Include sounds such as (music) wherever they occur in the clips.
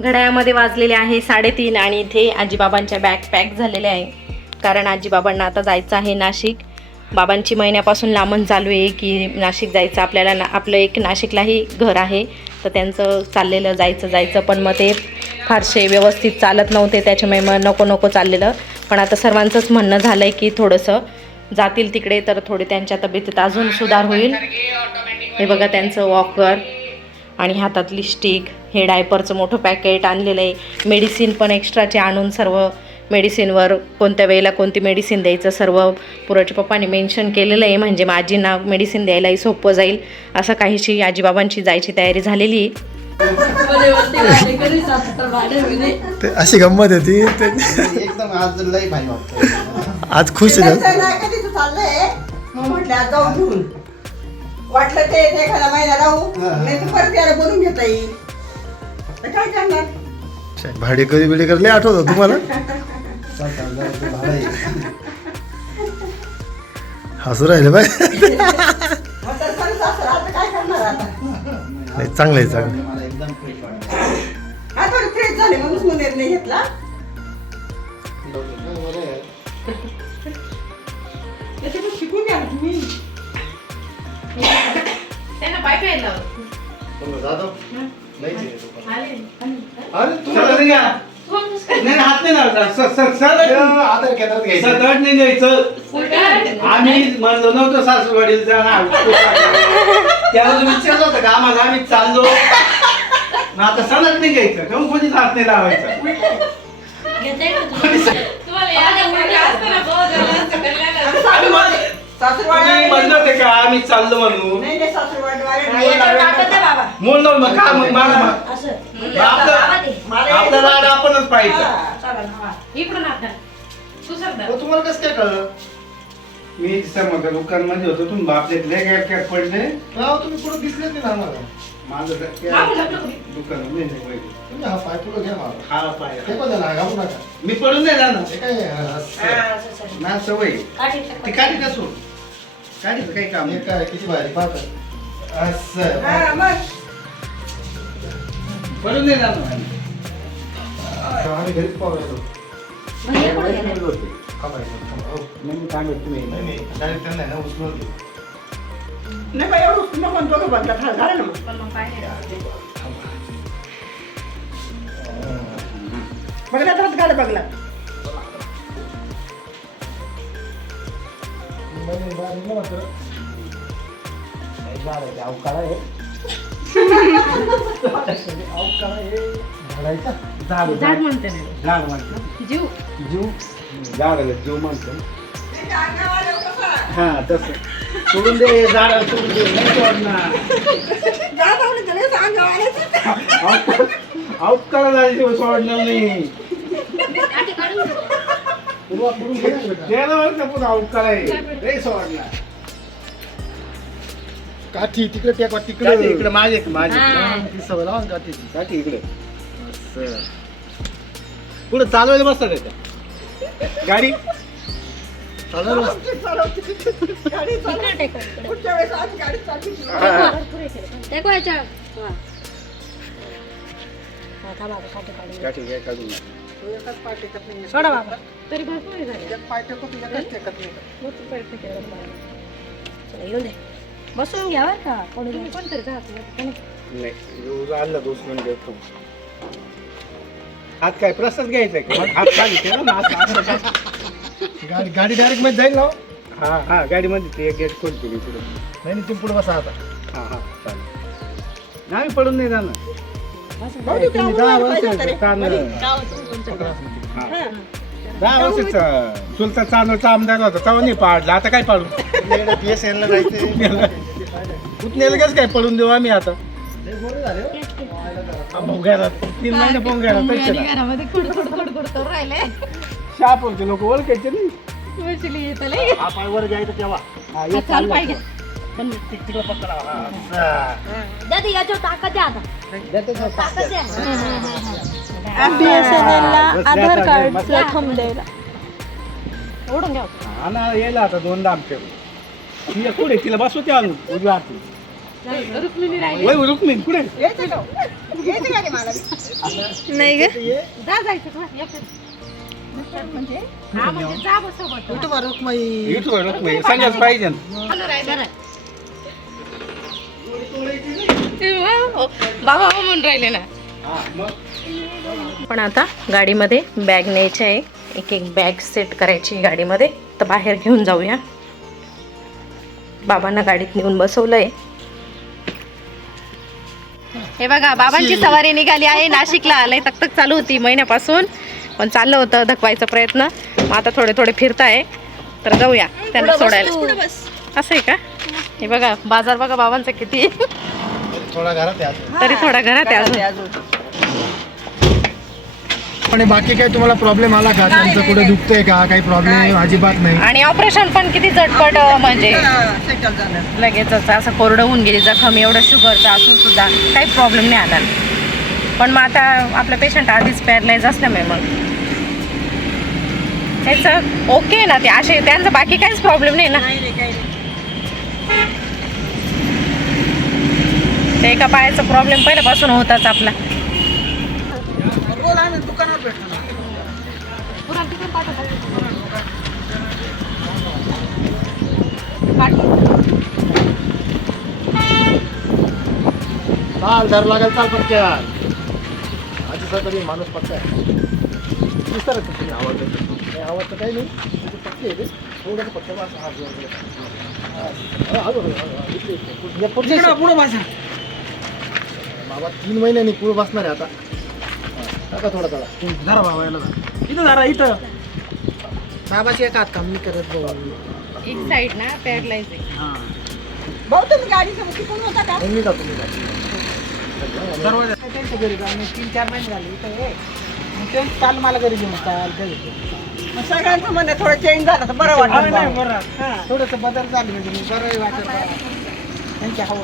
घड्याळामध्ये वाजलेले आहे साडेतीन आणि इथे आजीबाबांच्या बॅग पॅक झालेल्या आहे. कारण आजीबाबांना आता जायचं आहे नाशिक. बाबांची महिन्यापासून लांबण चालू आहे की नाशिक जायचं आपल्याला ना आपलं एक नाशिकलाही घर आहे. तर त्यांचं चाललेलं जायचं जायचं पण मग ते फारसे व्यवस्थित चालत नव्हते त्याच्यामुळे मग नको नको चाललेलं. पण आता सर्वांचंच म्हणणं झालं आहे की थोडंसं जातील तिकडे तर थोडे त्यांच्या तब्येतीत अजून सुधार होईल. हे बघा त्यांचं वॉकर आणि हातातली स्टिक हे डायपरचं मोठं पॅकेट आणलेलं आहे. मेडिसिन पण एक्स्ट्राचे आणून सर्व मेडिसिनवर कोणत्या वेळेला कोणती मेडिसिन द्यायचं सर्व पुराच्या पप्पाने मेन्शन केलेलं आहे. म्हणजे माझींना मेडिसिन द्यायलाही सोपं जाईल. असं काहीशी आजीबाबांची जायची तयारी झालेली आहे. (laughs) ते अशी गंमत होती एकदम आज लय भारी वाटतं आज खुश आहे वाटलं ते एखादा महिना राहू नाही तर परत याला बोलून घेता येईल. तर काय करणार? भाडेकरी बिडेकर लय आठवत तुम्हाला. भाडं. हसू राहिले बाय मग तर खरंच असं आता काय करणार आता नाही चांगलं आहे चांगलं आहे. मला एकदम फ्रेश वाटतं हा थोडे फ्रेश झाले म्हणून निर्णय घेतला. पाय जाधव. अरे तुम्हाला नाही का? नाही हात नाही लावायचा आधार केंद्रात घ्यायचं. सरळ नाही द्यायचं. आम्ही म्हणलो नव्हतं सासूवाडीला जाणार त्याला विचारलं होतं का आम्हाला आम्ही चाललो. मग आता सणच नाही घ्यायचं. काहून कोणीच हात नाही लावायचा? तुम्ही म्हणलं होते का आम्ही चाललो म्हणून? नाही नाही सासूरवाडी म्हणून मग का मग मग. आपलं आपलं लाड आपणच पाहिजे तुम्हाला कसं काय कळलं? मी समजा दुकानमध्ये होतो तुम्ही बापले लय गॅप गॅप पडले. राव तुम्ही पुढे दिसलेच नाही ना आम्हाला. माझं तर त्या मागून लागलं कोणी? दुकान नाही नाही तुम्ही हा पाय पुढे घ्या मला हा पाय. हे पण ना घालू नका. मी पडून नाही जाणार. हे काय असं? ना सवय. ती काढी काढीचं काही काम? हे नाही काय किती भारी पाहत. असं. हा मग. पडून नाही आम्ही. घरीच पाहूया नाही, मी नाही नाही त्यांना आहे ना घेऊ नाही बाई एवढं उचलून नको दोघं झालं ना मग. पण मग पाय नाही. बघला तर घाल बघला. झाड झाड म्हणते नाही झाड म्हणतो. जीव. जीव? झाडाला जीव म्हणतो. हा तसं. सोडून दे झाड सोडून दे नाही सोडणार. झाल्याशिवाय सोडणार नाही. तेरा वर्ष पुढे आउट कराय नाही सोडणार. काठी तिकडे टेकवा काठी तिकडे इकडे माझे माझे ती सवय लावा ना काठीची काठी इकडे. असं. पुढे चालवायला बसता का गाडी? चालेल ना? हा. काठी काढून सोडा बाबा. तरी भरपूर हे? झाले. चला, येऊन दे. बसून घ्या बरं का. कोणी तुम्ही कोणतरी जा कोणी नाही देतो हात काय प्रसाद घ्यायचा का? हात खाली ठेवा ना. गाडी गाडी डायरेक्टमध्ये जाईल ना हो? हा हा गाडीमध्ये ते एक गेट खोलते मी पुढे नाही नाही तुम्ही पुढे बसा आता. हा हा चालेल. नाही पडून नाही जाणार. तुम्ही हा. दहा वर्षाचा. चुलता चांदोचा आमदार होता तेव्हा नाही पाडला आता काय पाडू? पी एस एनला जायचं. पुतण्याला कसं काय पडून देऊ आम्ही आता. तीन महिने. घरामध्ये करून राहिले. शहापूरचे लोक ओळखायचे नाही. उचली येतं लय. हा पाय वर जायचं तेव्हा. हा, हा, एक चालू. पाहिजे. पण ति- तिकडे पकडा. हा, असं. दादी याच्यावर ताकद द्या आता. ताकद. द्या. बीएसएनएलला बस आधार कार्ड बस. प्रथम द्यायला ओढून घ्या. ना येईल आता दोन दाम ठेव. तिला कुठे तिला बसवते आणून. उजव्या हाती रुक्मिणी राहिली. वय रुक्मिणी कुठे? नाही ग. जा जायचं का? म्हणजे? हा, म्हणजे जा बस पाहिजे. बाबा हो म्हणून राहिले ना. पण आता गाडीमध्ये बॅग न्यायची आहे. एक एक बॅग सेट करायची आहे गाडीमध्ये. तर बाहेर घेऊन जाऊया. बाबांना गाडीत नेऊन बसवलंय. हे बघा बाबांची सवारी निघाली आहे. नाशिकला आलंय. तक चालू होती महिन्यापासून. पण चाललं होतं धकवायचा प्रयत्न. मग आता थोडे थोडे फिरताय. तर जाऊया त्यांना सोडायला. असं आहे का? हे बघा बाजार बघा बाबांचा किती. आहे. थोडा घरात आहे तरी थोडा घरात आणि बाकी काही तुम्हाला प्रॉब्लेम आला का? तुमचं कुठे दुखतंय का? काही प्रॉब्लेम अजिबात नाही. आणि ऑपरेशन पण किती झटपट म्हणजे. लगेचच असं कोरडं होऊन गेली. जखम एवढं शुगरचं असून सुद्धा काही प्रॉब्लेम नाही आला. पण मग आता आपलं पेशंट आधीच पॅरलाइज असल्यामुळे मग. त्याचं ओके ना ते. असे त्यांचं बाकी काहीच प्रॉब्लेम नाही ना. ते एका पायाचा प्रॉब्लेम पहिल्यापासून होताच आपला. बोला ना, दुकानावर भेटतो ना. चाल धर लागेल चाल पटक्या आजीचा तरी माणूस पक्का आहे. दिसतं रे तुम्ही आवडतं काही आवडतं काही नाही. तुझी पक्की आहे ते थोडंसं पक्क बस. हा. पुढे- या. पुढच्या side. बाबा तीन महिन्यांनी पुढे बसणार आहे आता. हा, टाका थोडा थोडा धरा बाबा याला धरा. इथं धरा इथं. बाबाची एक हात काम मी करत भाऊ. एक साईड ना पॅरलाइज आहे. भाऊ तुम्ही गाडीचं शिकून होता का? मी जातो मी जातो. त्यांच्या घरी जाऊन? एक तीन चार महिने झाले इथं आहे मग ते चाल मला घरी घेऊन चाल घरी. मग सगळ्यांचं म्हणणं थोडं चेंज झालं तर बरं हा, नाही, वाटतं बरं. थोडंसं बदल झाले म्हणजे मी बरं वाटत त्यांच्या हवं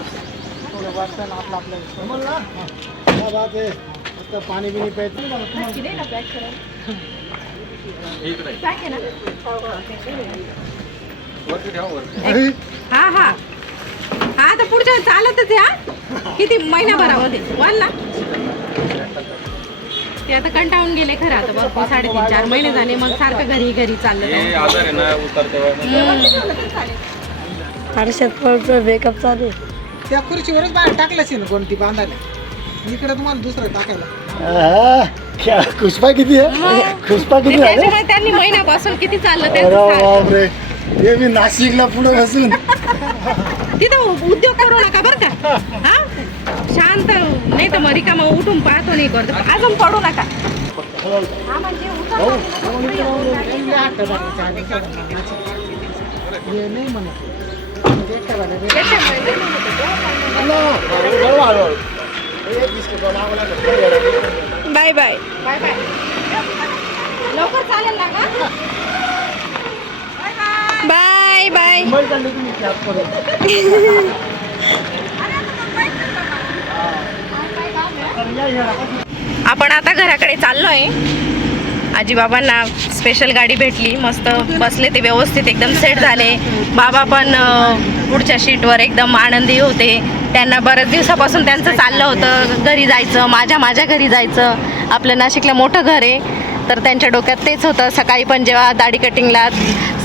थोडं वाटतं ना आपलं आपलं. बोल ना. क्या बात है मस्त पाणी बिणी प्यायचं. हा हा. हा आता पुढच्या चालतच या किती महिनाभरामध्ये. वाल ना. ते आता कंटाळून गेले खरं आता बघ. साडेतीन चार महिने झाले मग सारखं घरी घरी चाललं त्या खुर्चीवरच बाहेर टाकलंच ना कोणती बांधायला? इकडे तुम्हाला दुसरं टाकायला. आहा, क्या खुशपा किती आहे? खुशपा किती झाले? त्याच्यामुळे त्यांनी महिन्यापासून किती चाललं अरे त्यांचं सारखं. बापरे. हे मी नाशिकला पुढे बसून. तिथं उद्योग करू नका बरं का? हा? शांत नाही तर मग रिकामा उठून पाहतो नाही करतो. अजून पडू नका. हा म्हणजे नाही म्हणत. त्याच्यामुळे. Bye bye. Bye bye. लवकर चालेल ना का बाय बाय चालली. आपण आता घराकडे चाललोय. आजीबाबांना स्पेशल गाडी भेटली. मस्त बसले ते व्यवस्थित एकदम सेट झाले. बाबा पण पुढच्या शीटवर एकदम आनंदी होते. त्यांना बऱ्याच दिवसापासून त्यांचं चाललं होतं. घरी जायचं माझ्या माझ्या घरी जायचं. आपलं नाशिकला मोठं घर आहे. तर त्यांच्या डोक्यात तेच होतं. सकाळी पण जेव्हा दाढी कटिंगला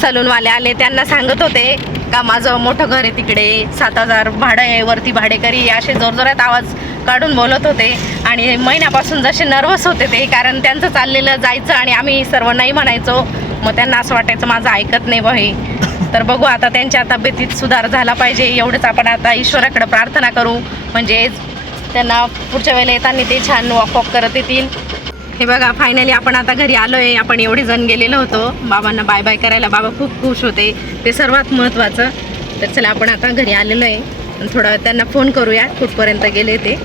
सलूनवाले आले त्यांना सांगत होते का माझं मोठं घर आहे तिकडे. सात हजार भाडं आहे वरती भाडेकरी असे जोरजोरात आवाज काढून बोलत होते. आणि महिन्यापासून जसे नर्वस होते ते कारण त्यांचं चाललेलं जायचं आणि आम्ही सर्व नाही म्हणायचो. मग त्यांना असं वाटायचं माझं ऐकत नाही बा हे. तर बघू आता त्यांच्या तब्येतीत सुधार झाला पाहिजे. एवढंच आपण आता ईश्वराकडे प्रार्थना करू. म्हणजे त्यांना पुढच्या वेळेला येताना ते छान वॉक वॉक करत येतील. हे बघा फायनली आपण आता घरी आलोय. आपण एवढे जण गेलेलो होतो. बाबांना बाय बाय करायला बाबा खूप खुश होते. ते सर्वात महत्त्वाचं तर चला आपण आता घरी आलेलो आहे. थोडं त्यांना फोन करूया कुठपर्यंत गेले ते.